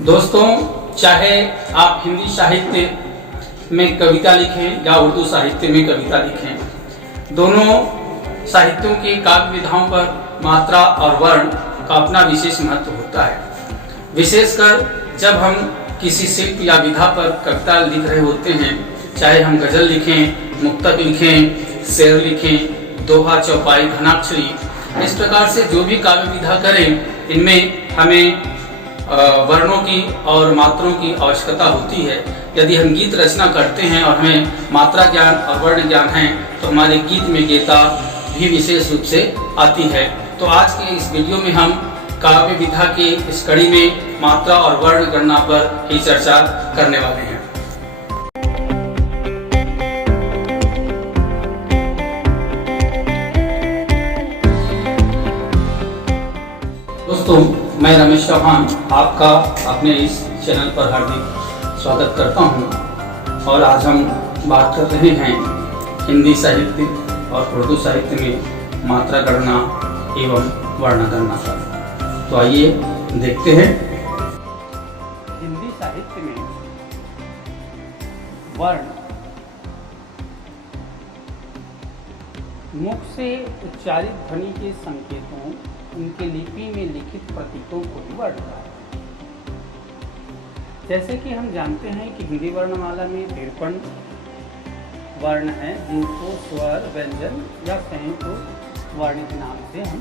दोस्तों, चाहे आप हिंदी साहित्य में कविता लिखें या उर्दू साहित्य में कविता लिखें, दोनों साहित्यों के काव्य विधाओं पर मात्रा और वर्ण का अपना विशेष महत्व होता है। विशेषकर जब हम किसी शिल्प या विधा पर कविता लिख रहे होते हैं, चाहे हम गजल लिखें, मुक्तक लिखें, शेर लिखें, दोहा, चौपाई, घनाक्षरी, इस प्रकार से जो भी काव्य विधा करें, इनमें हमें वर्णों की और मात्रों की आवश्यकता होती है। यदि हम गीत रचना करते हैं और हमें मात्रा ज्ञान और वर्ण ज्ञान है, तो हमारे गीत में गीता भी विशेष रूप से आती है। तो आज के इस वीडियो में हम काव्य विधा की इस कड़ी में मात्रा और वर्ण गणना पर ही चर्चा करने वाले हैं। दोस्तों, मैं रमेश चौहान आपका अपने इस चैनल पर हार्दिक स्वागत करता हूं और आज हम बात कर रहे हैं हिंदी साहित्य और उर्दू साहित्य में मात्रा गणना एवं वर्ण गणना पर। तो आइए देखते हैं। हिंदी साहित्य में वर्ण मुख से उच्चारित ध्वनि के संकेतों, उनके लिपि में लिखित प्रतीकों को ही वर्ण कहा है। जैसे कि हम जानते हैं कि हिंदी वर्णमाला में 53 वर्ण हैं, जिनको स्वर, व्यंजन या संयुक्त वर्ण के नाम से हम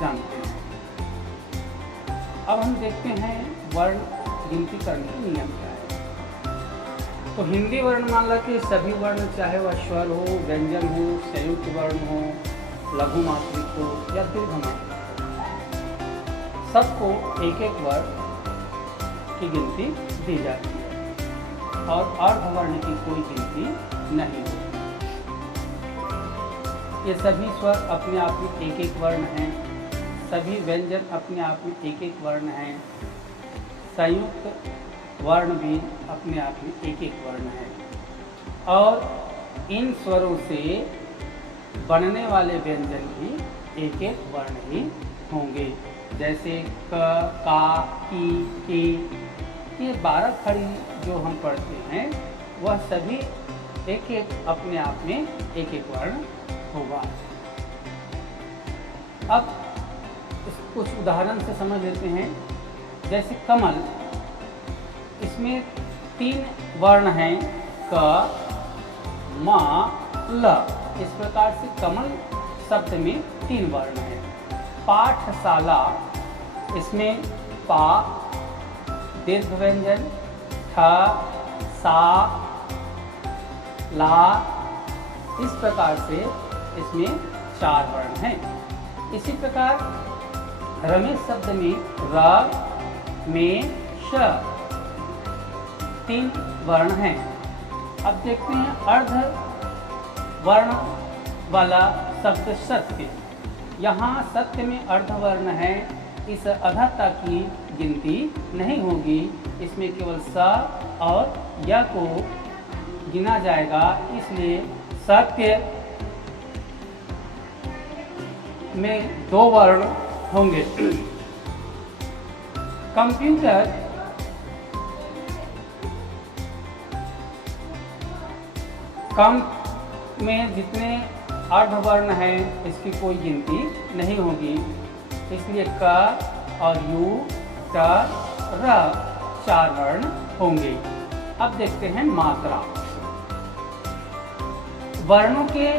जानते हैं। अब हम देखते हैं वर्ण गिनती करने के नियम क्या है। तो हिंदी वर्णमाला के सभी वर्ण, चाहे वह स्वर हो, व्यंजन हो, संयुक्त वर्ण हो, लघु मात्रिक हो या दीर्घ मात्रिक, सबको एक एक वर्ण की गिनती दी जाती है और अर्धवर्ण की कोई गिनती नहीं होती। ये सभी स्वर अपने आप में एक एक वर्ण हैं, सभी व्यंजन अपने आप में एक एक वर्ण हैं, संयुक्त वर्ण भी अपने आप में एक एक वर्ण है और इन स्वरों से बनने वाले व्यंजन भी एक एक वर्ण ही होंगे। जैसे क, का, की, ये 12 खड़ी जो हम पढ़ते हैं, वह सभी एक एक अपने आप में एक एक वर्ण होगा। अब कुछ उदाहरण से समझ लेते हैं। जैसे कमल, इसमें 3 वर्ण हैं, क, म, ल। इस प्रकार से कमल शब्द में 3 वर्ण हैं। पाठशाला, इसमें पा, दीर्घ व्यंजन, ठ, सा, ला, इस प्रकार से इसमें 4 वर्ण हैं। इसी प्रकार रमेश शब्द में र, में, श 3 वर्ण हैं। अब देखते हैं अर्ध वर्ण वाला शब्द सत्य। यहाँ सत्य में अर्धवर्ण है, इस अधता की गिनती नहीं होगी, इसमें केवल स और य को गिना जाएगा, इसलिए सत्य में 2 वर्ण होंगे। कंप्यूटर, कम में जितने अर्धवर्ण हैं, इसकी कोई गिनती नहीं होगी, इसलिए क और यू, ट, र 4 वर्ण होंगे। अब देखते हैं मात्रा। वर्णों के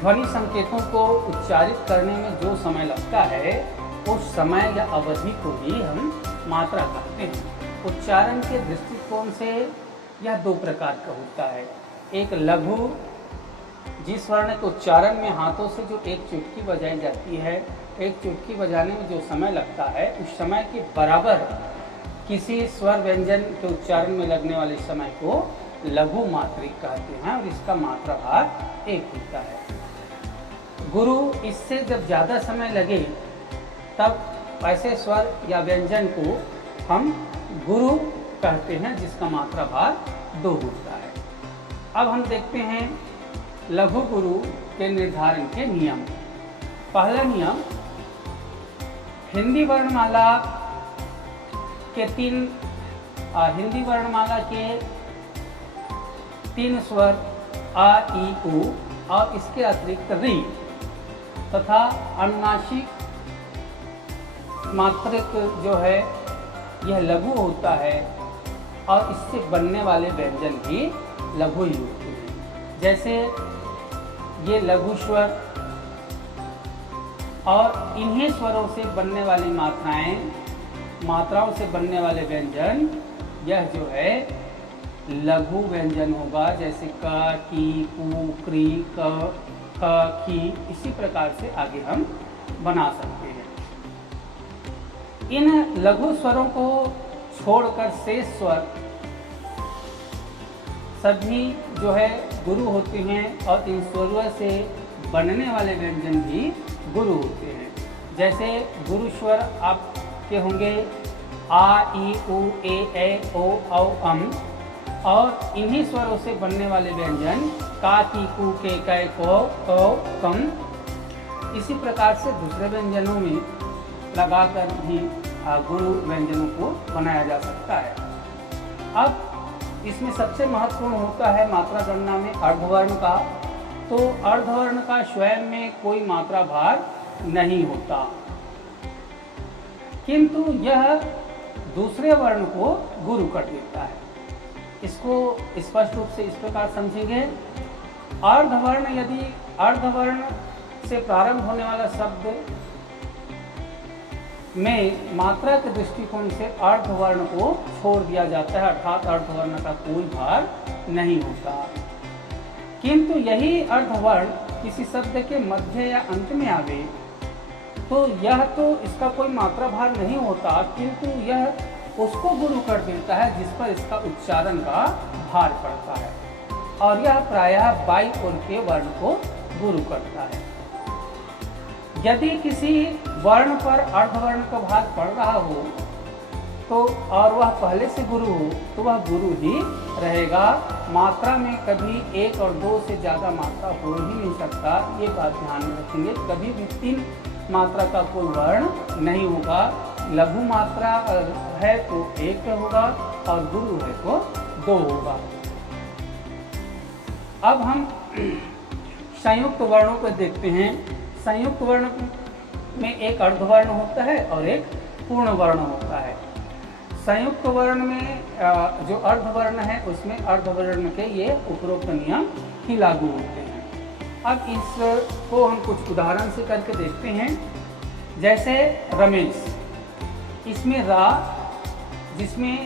ध्वनि संकेतों को उच्चारित करने में जो समय लगता है, उस समय या अवधि को ही हम मात्रा कहते हैं। उच्चारण के दृष्टिकोण से यह 2 प्रकार का होता है। एक लघु, जिस वर्ण के उच्चारण में हाथों से जो एक चुटकी बजाई जाती है, एक चुटकी बजाने में जो समय लगता है, उस समय के बराबर किसी स्वर व्यंजन के उच्चारण में लगने वाले समय को लघु मात्रिक कहते हैं और इसका मात्रा भाग 1 होता है। गुरु, इससे जब ज़्यादा समय लगे तब ऐसे स्वर या व्यंजन को हम गुरु कहते हैं, जिसका मात्रा भाग 2 होता है। अब हम देखते हैं लघु गुरु के निर्धारण के नियम। पहला नियम, हिंदी वर्णमाला के 3 हिंदी वर्णमाला के 3 स्वर आ, ई, उ और इसके अतिरिक्त री तथा अनुनासिक मात्रिक जो है यह लघु होता है और इससे बनने वाले व्यंजन भी लघु ही होते हैं। जैसे ये लघु स्वर और इन्हीं स्वरों से बनने वाली मात्राओं से बनने वाले व्यंजन यह जो है लघु व्यंजन होगा। जैसे क, की, कु, क्री, क, ख, की, इसी प्रकार से आगे हम बना सकते हैं। इन लघु स्वरों को छोड़कर शेष स्वर सभी जो है गुरु होते हैं और इन स्वरों से बनने वाले व्यंजन भी गुरु होते हैं। जैसे गुरु स्वर आपके होंगे आ, ई, उ, ए, ओ, औ, अम और इन्हीं स्वरों से बनने वाले व्यंजन का, की, कु, के, कै, को, कम। इसी प्रकार से दूसरे व्यंजनों में लगाकर भी गुरु व्यंजनों को बनाया जा सकता है। अब इसमें सबसे महत्वपूर्ण होता है मात्रा गणना में अर्धवर्ण का। तो अर्धवर्ण का स्वयं में कोई मात्रा भार नहीं होता, किंतु यह दूसरे वर्ण को गुरु कर देता है। इसको स्पष्ट रूप से इस प्रकार समझेंगे। अर्धवर्ण, यदि अर्धवर्ण से प्रारंभ होने वाला शब्द में मात्रा के दृष्टिकोण से अर्धवर्ण को छोड़ दिया जाता है, अर्थात अर्धवर्ण का कोई भार नहीं होता। किंतु यही अर्धवर्ण किसी शब्द के मध्य या अंत में आवे तो यह तो इसका कोई मात्रा भार नहीं होता, किंतु यह उसको गुरु कर देता है जिस पर इसका उच्चारण का भार पड़ता है, और यह प्रायः बाई ओर के वर्ण को गुरु करता है। यदि किसी वर्ण पर अर्धवर्ण का भार पड़ रहा हो तो और वह पहले से गुरु हो तो वह गुरु ही रहेगा। मात्रा में कभी 1 और 2 से ज़्यादा मात्रा हो ही नहीं सकता, ये बात ध्यान में रखेंगे। कभी भी 3 मात्रा का कोई वर्ण नहीं होगा। लघु मात्रा है तो 1 होगा और गुरु है तो 2 होगा। अब हम संयुक्त वर्णों को देखते हैं। संयुक्त वर्ण में एक अर्धवर्ण होता है और एक पूर्ण वर्ण होता है। संयुक्त वर्ण में जो अर्धवर्ण है उसमें अर्धवर्ण के ये उपरोक्त नियम ही लागू होते हैं। अब इसको हम कुछ उदाहरण से करके देखते हैं। जैसे रमेश, इसमें रा जिसमें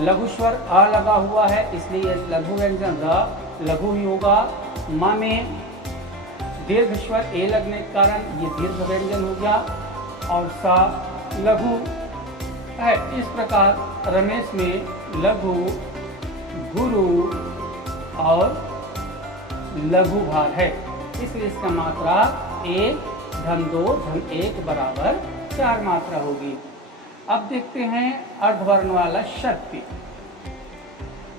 लघु स्वर अ लगा हुआ है इसलिए लघु व्यंजन र लघु ही होगा। म में दीर्घ स्वर ए लगने के कारण ये दीर्घ व्यंजन हो गया और सा लघु है। इस प्रकार रमेश में लघु, गुरु और लघु भार है, इसलिए इसका मात्रा 1 धन 2 धन 1 बराबर 4 मात्रा होगी। अब देखते हैं अर्धवर्ण वाला सत्य।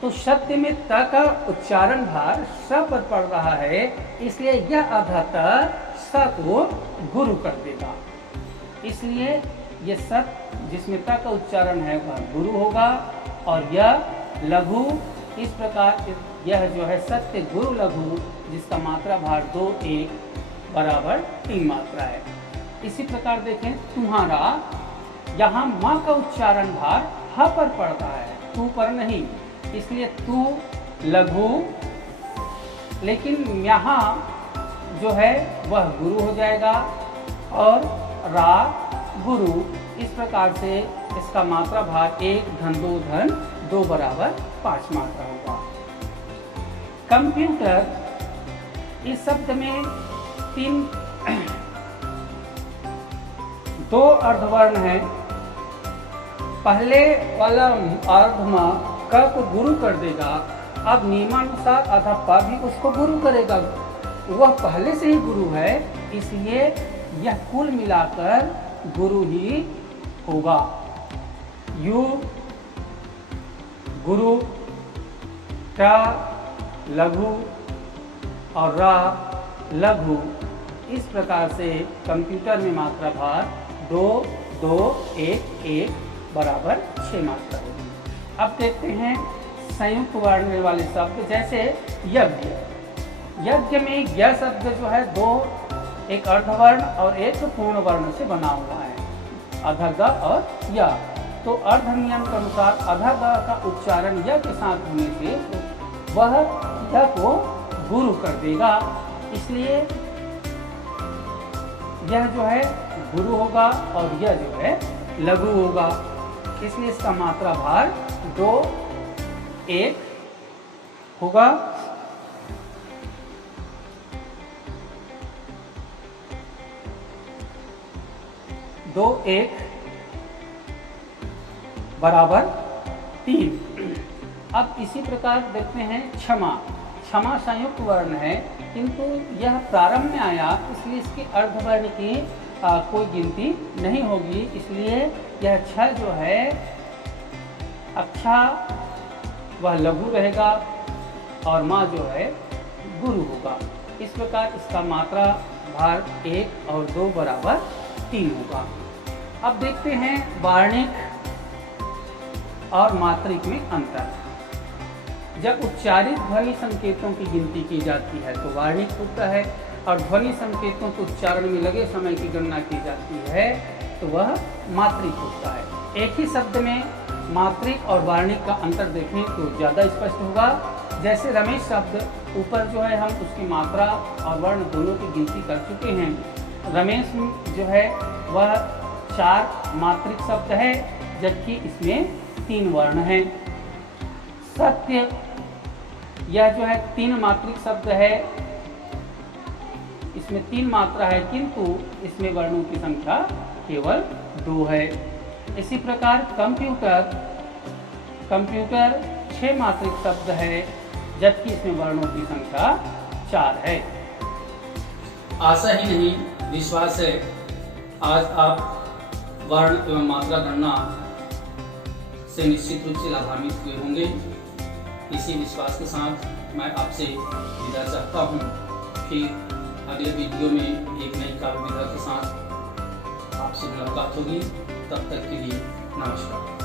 तो सत्य में त का उच्चारण भार स पर पड़ रहा है, इसलिए यह अधः स को गुरु कर देगा। इसलिए यह सत जिसमें त का उच्चारण है वह गुरु होगा और यह लघु। इस प्रकार यह जो है सत्य गुरु लघु जिसका मात्रा भार 2 1 बराबर 3 मात्रा है। इसी प्रकार देखें तुम्हारा, यहाँ माँ का उच्चारण भार ह पर पड़ रहा है, तू पर नहीं, इसलिए तू लघु, लेकिन यहाँ जो है वह गुरु हो जाएगा और रा गुरु। इस प्रकार से इसका मात्रा भार 1 धन 2 धन 2 बराबर 5 मात्रा होगा। कंप्यूटर, इस शब्द में 2 अर्धवर्ण है। पहले वाला अर्धमा क को गुरु कर देगा। अब नियमानुसार अधा प भी उसको गुरु करेगा, वह पहले से ही गुरु है, इसलिए यह कुल मिलाकर गुरु ही होगा। यू गुरु, ट लघु और रा लघु। इस प्रकार से कंप्यूटर में मात्रा भार 2 2 1 1 बराबर 6 मात्रा होगी। अब देखते हैं संयुक्त वर्ण वाले शब्द, जैसे यज्ञ। यज्ञ में य शब्द जो है दो, एक अर्धवर्ण और एक पूर्ण वर्ण से बना हुआ है, अधग और य। तो अर्ध नियम के अनुसार अधग का उच्चारण य के साथ होने से वह य को गुरु कर देगा, इसलिए यह जो है गुरु होगा और यह जो है लघु होगा, इसलिए इसका मात्रा भार 2 1 होगा। दो 1 बराबर 3। अब इसी प्रकार देखते हैं क्षमा। क्षमा संयुक्त वर्ण है, किंतु यह प्रारंभ में आया, इसलिए इसकी अर्धवर्ण की कोई गिनती नहीं होगी, इसलिए यह छ जो है अक्षा वह लघु रहेगा और माँ जो है गुरु होगा। इस प्रकार इसका मात्रा भार 1 और 2 बराबर 3 होगा। अब देखते हैं वार्णिक और मात्रिक में अंतर। जब उच्चारित ध्वनि संकेतों की गिनती की जाती है तो वार्णिक होता है, और ध्वनि संकेतों को उच्चारण में लगे समय की गणना की जाती है तो वह मात्रिक होता है। एक ही शब्द में मात्रिक और वार्णिक का अंतर देखें तो ज़्यादा स्पष्ट होगा। जैसे रमेश शब्द, ऊपर जो है हम उसकी मात्रा और वर्ण दोनों की गिनती कर चुके हैं। रमेश जो है वह 4 मात्रिक शब्द है, जबकि इसमें 3 वर्ण हैं। सत्य यह जो है 3 मात्रिक शब्द है, इसमें 3 मात्रा है, किंतु इसमें वर्णों की संख्या केवल 2 है। इसी प्रकार कंप्यूटर 6 मात्रिक शब्द है, जबकि इसमें वर्णों की संख्या 4 है। आशा ही नहीं विश्वास है आज आप वर्ण एवं मात्रा गणना से निश्चित रूप से लाभान्वित हुए होंगे। इसी विश्वास के साथ मैं आपसे विदा चाहता हूँ। फिर अगले वीडियो में एक नई काव्य विधा के साथ आपसे मुलाकात होगी। तब तक के लिए नमस्कार।